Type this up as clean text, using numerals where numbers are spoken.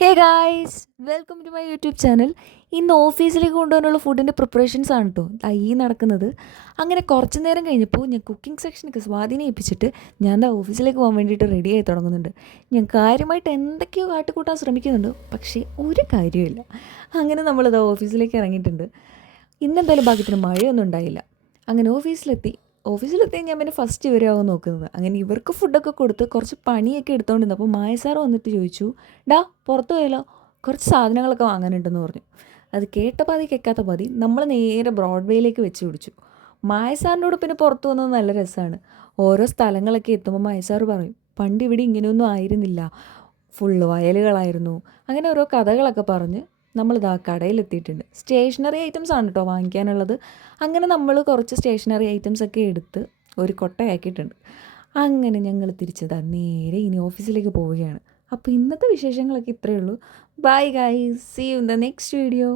Hey guys, welcome to my YouTube channel. ഇന്ന് ഓഫീസിലേക്ക് കൊണ്ടുപോകാനുള്ള ഫുഡിൻ്റെ പ്രിപ്പറേഷൻസ് ആണ് കേട്ടോ ഈ നടക്കുന്നത്. അങ്ങനെ കുറച്ച് നേരം കഴിഞ്ഞപ്പോൾ ഞാൻ കുക്കിംഗ് സെക്ഷനൊക്കെ സ്വാധീനം ഏൽപ്പിച്ചിട്ട് ഞാൻ ഓഫീസിലേക്ക് പോകാൻ വേണ്ടിയിട്ട് റെഡി ആയി തുടങ്ങുന്നുണ്ട്. ഞാൻ കാര്യമായിട്ട് എന്തൊക്കെയോ കാട്ടിക്കൂട്ടാൻ ശ്രമിക്കുന്നുണ്ട്, പക്ഷേ ഒരു കാര്യമില്ല. അങ്ങനെ നമ്മളിത് ഓഫീസിലേക്ക് ഇറങ്ങിയിട്ടുണ്ട്. ഇന്നെന്തായാലും ഭാഗ്യത്തിന് മഴയൊന്നും ഉണ്ടായില്ല. അങ്ങനെ ഓഫീസിലെത്തി ഞാൻ പിന്നെ ഫസ്റ്റ് ഇവരാവും നോക്കുന്നത്. അങ്ങനെ ഇവർക്ക് ഫുഡൊക്കെ കൊടുത്ത് കുറച്ച് പണിയൊക്കെ എടുത്തുകൊണ്ടിരുന്നപ്പോൾ മായ സാർ വന്നിട്ട് ചോദിച്ചു, ഡാ പുറത്ത് പോയാലോ, കുറച്ച് സാധനങ്ങളൊക്കെ വാങ്ങാനുണ്ടെന്ന് പറഞ്ഞു. അത് കേട്ട പാതി കേൾക്കാത്ത പാതി നമ്മൾ നേരെ ബ്രോഡ്വേയിലേക്ക് വെച്ച് പിടിച്ചു. മായ സാറിനോട് പിന്നെ പുറത്തു പോകുന്നത് നല്ല രസമാണ്. ഓരോ സ്ഥലങ്ങളൊക്കെ എത്തുമ്പോൾ മായ സാറ് പറയും, പണ്ട് ഇവിടെ ഇങ്ങനെയൊന്നും ആയിരുന്നില്ല, ഫുള്ള് വയലുകളായിരുന്നു. അങ്ങനെ ഓരോ കഥകളൊക്കെ പറഞ്ഞ് നമ്മളിതാ കടയിലെത്തിയിട്ടുണ്ട്. സ്റ്റേഷനറി ഐറ്റംസ് ആണ് കേട്ടോ വാങ്ങിക്കാനുള്ളത്. അങ്ങനെ നമ്മൾ കുറച്ച് സ്റ്റേഷനറി ഐറ്റംസ് ഒക്കെ എടുത്ത് ഒരു കൊട്ടയാക്കിയിട്ടുണ്ട്. അങ്ങനെ ഞങ്ങൾ തിരിച്ചതാ നേരെ ഇനി ഓഫീസിലേക്ക് പോവുകയാണ്. അപ്പോൾ ഇന്നത്തെ വിശേഷങ്ങളൊക്കെ ഇത്രയേ ഉള്ളൂ. Bye guys, see you in the next video.